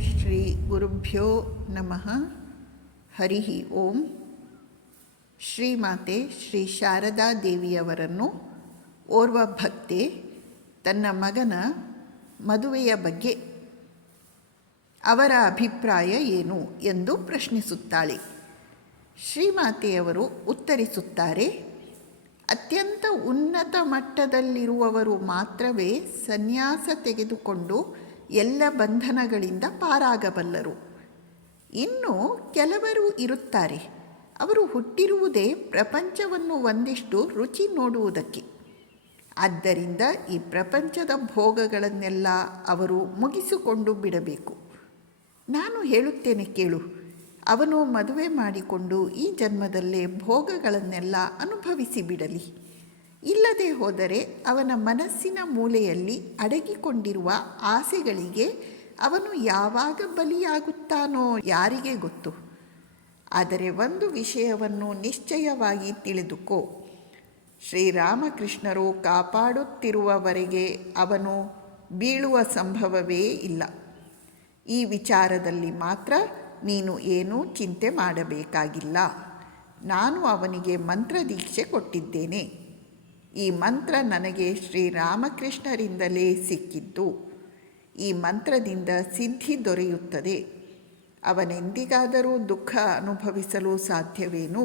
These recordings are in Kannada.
ಶ್ರೀ ಗುರುಭ್ಯೋ ನಮಃ. ಹರಿ ಓಂ. ಶ್ರೀಮಾತೆ ಶ್ರೀ ಶಾರದಾ ದೇವಿಯವರನ್ನು ಓರ್ವ ಭಕ್ತೆ ತನ್ನ ಮಗನ ಮದುವೆಯ ಬಗ್ಗೆ ಅವರ ಅಭಿಪ್ರಾಯ ಏನು ಎಂದು ಪ್ರಶ್ನಿಸುತ್ತಾಳೆ. ಶ್ರೀಮಾತೆಯವರು ಉತ್ತರಿಸುತ್ತಾರೆ, ಅತ್ಯಂತ ಉನ್ನತ ಮಟ್ಟದಲ್ಲಿರುವವರು ಮಾತ್ರವೇ ಸನ್ಯಾಸ ತೆಗೆದುಕೊಂಡು ಎಲ್ಲ ಬಂಧನಗಳಿಂದ ಪಾರಾಗಬಲ್ಲರು. ಇನ್ನು ಕೆಲವರು ಇರುತ್ತಾರೆ, ಅವರು ಹುಟ್ಟಿರುವುದೇ ಪ್ರಪಂಚವನ್ನು ಒಂದಿಷ್ಟು ರುಚಿ ನೋಡುವುದಕ್ಕೆ. ಆದ್ದರಿಂದ ಈ ಪ್ರಪಂಚದ ಭೋಗಗಳನ್ನೆಲ್ಲ ಅವರು ಮುಗಿಸಿಕೊಂಡು ಬಿಡಬೇಕು. ನಾನು ಹೇಳುತ್ತೇನೆ ಕೇಳು, ಅವನು ಮದುವೆ ಮಾಡಿಕೊಂಡು ಈ ಜನ್ಮದಲ್ಲೇ ಭೋಗಗಳನ್ನೆಲ್ಲ ಅನುಭವಿಸಿ ಬಿಡಲಿ. ಇಲ್ಲದೆ ಹೋದರೆ ಅವನ ಮನಸ್ಸಿನ ಮೂಲೆಯಲ್ಲಿ ಅಡಗಿಕೊಂಡಿರುವ ಆಸೆಗಳಿಗೆ ಅವನು ಯಾವಾಗ ಬಲಿಯಾಗುತ್ತಾನೋ ಯಾರಿಗೆ ಗೊತ್ತು. ಆದರೆ ಒಂದು ವಿಷಯವನ್ನು ನಿಶ್ಚಯವಾಗಿ ತಿಳಿದುಕೋ, ಶ್ರೀರಾಮಕೃಷ್ಣರು ಕಾಪಾಡುತ್ತಿರುವವರೆಗೆ ಅವನು ಬೀಳುವ ಸಂಭವವೇ ಇಲ್ಲ. ಈ ವಿಚಾರದಲ್ಲಿ ಮಾತ್ರ ನೀನು ಏನೂ ಚಿಂತೆ ಮಾಡಬೇಕಾಗಿಲ್ಲ. ನಾನು ಅವನಿಗೆ ಮಂತ್ರದೀಕ್ಷೆ ಕೊಟ್ಟಿದ್ದೇನೆ. ಈ ಮಂತ್ರ ನನಗೆ ಶ್ರೀರಾಮಕೃಷ್ಣರಿಂದಲೇ ಸಿಕ್ಕಿದ್ದು. ಈ ಮಂತ್ರದಿಂದ ಸಿದ್ಧಿ ದೊರೆಯುತ್ತದೆ. ಅವನೆಂದಿಗಾದರೂ ದುಃಖ ಅನುಭವಿಸಲು ಸಾಧ್ಯವೇನು?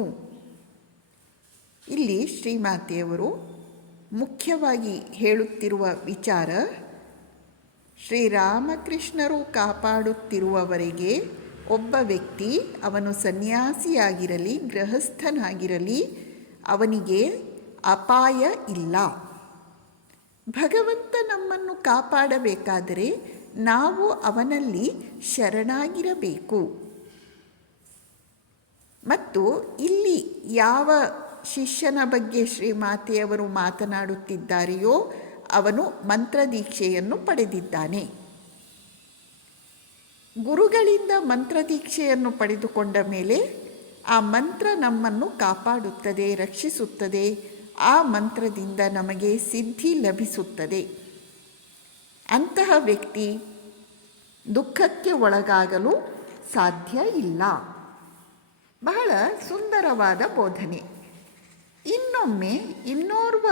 ಇಲ್ಲಿ ಶ್ರೀಮಾತೆಯವರು ಮುಖ್ಯವಾಗಿ ಹೇಳುತ್ತಿರುವ ವಿಚಾರ, ಶ್ರೀರಾಮಕೃಷ್ಣರು ಕಾಪಾಡುತ್ತಿರುವವರೆಗೆ ಒಬ್ಬ ವ್ಯಕ್ತಿ, ಅವನು ಸನ್ಯಾಸಿಯಾಗಿರಲಿ ಗೃಹಸ್ಥನಾಗಿರಲಿ, ಅವನಿಗೆ ಅಪಾಯ ಇಲ್ಲ. ಭಗವಂತ ನಮ್ಮನ್ನು ಕಾಪಾಡಬೇಕಾದರೆ ನಾವು ಅವನಲ್ಲಿ ಶರಣಾಗಿರಬೇಕು. ಮತ್ತು ಇಲ್ಲಿ ಯಾವ ಶಿಷ್ಯನ ಬಗ್ಗೆ ಶ್ರೀಮಾತೆಯವರು ಮಾತನಾಡುತ್ತಿದ್ದಾರೆಯೋ ಅವನು ಮಂತ್ರದೀಕ್ಷೆಯನ್ನು ಪಡೆದಿದ್ದಾನೆ. ಗುರುಗಳಿಂದ ಮಂತ್ರದೀಕ್ಷೆಯನ್ನು ಪಡೆದುಕೊಂಡ ಮೇಲೆ ಆ ಮಂತ್ರ ನಮ್ಮನ್ನು ಕಾಪಾಡುತ್ತದೆ, ರಕ್ಷಿಸುತ್ತದೆ. ಆ ಮಂತ್ರದಿಂದ ನಮಗೆ ಸಿದ್ಧಿ ಲಭಿಸುತ್ತದೆ. ಅಂತಹ ವ್ಯಕ್ತಿ ದುಃಖಕ್ಕೆ ಒಳಗಾಗಲು ಸಾಧ್ಯ ಇಲ್ಲ. ಬಹಳ ಸುಂದರವಾದ ಬೋಧನೆ. ಇನ್ನೊಮ್ಮೆ ಇನ್ನೋರ್ವ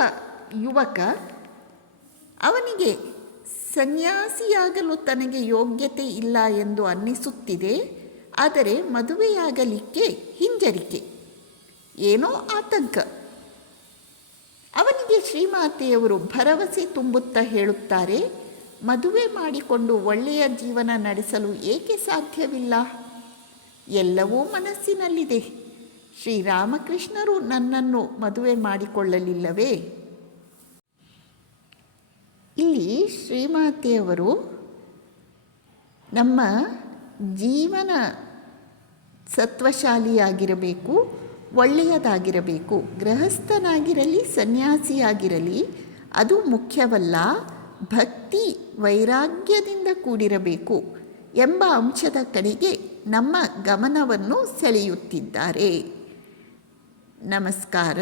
ಯುವಕ, ಅವನಿಗೆ ಸನ್ಯಾಸಿಯಾಗಲು ತನಗೆ ಯೋಗ್ಯತೆ ಇಲ್ಲ ಎಂದು ಅನ್ನಿಸುತ್ತಿದೆ, ಆದರೆ ಮದುವೆಯಾಗಲಿಕ್ಕೆ ಹಿಂಜರಿಕೆ, ಏನೋ ಆತಂಕ. ಅವನಿಗೆ ಶ್ರೀಮಾತೆಯವರು ಭರವಸೆ ತುಂಬುತ್ತಾ ಹೇಳುತ್ತಾರೆ, ಮದುವೆ ಮಾಡಿಕೊಂಡು ಒಳ್ಳೆಯ ಜೀವನ ನಡೆಸಲು ಏಕೆ ಸಾಧ್ಯವಿಲ್ಲ? ಎಲ್ಲವೂ ಮನಸ್ಸಿನಲ್ಲಿದೆ. ಶ್ರೀರಾಮಕೃಷ್ಣರು ನನ್ನನ್ನು ಮದುವೆ ಮಾಡಿಕೊಳ್ಳಲಿಲ್ಲವೇ? ಇಲ್ಲಿ ಶ್ರೀಮಾತೆಯವರು ನಮ್ಮ ಜೀವನ ಸತ್ವಶಾಲಿಯಾಗಿರಬೇಕು, ಒಳ್ಳೆಯದಾಗಿರಬೇಕು. ಗೃಹಸ್ಥನಾಗಿರಲಿ ಸನ್ಯಾಸಿಯಾಗಿರಲಿ ಅದು ಮುಖ್ಯವಲ್ಲ, ಭಕ್ತಿ ವೈರಾಗ್ಯದಿಂದ ಕೂಡಿರಬೇಕು ಎಂಬ ಅಂಶದ ಕಡೆಗೆ ನಮ್ಮ ಗಮನವನ್ನು ಸೆಳೆಯುತ್ತಿದ್ದಾರೆ. ನಮಸ್ಕಾರ.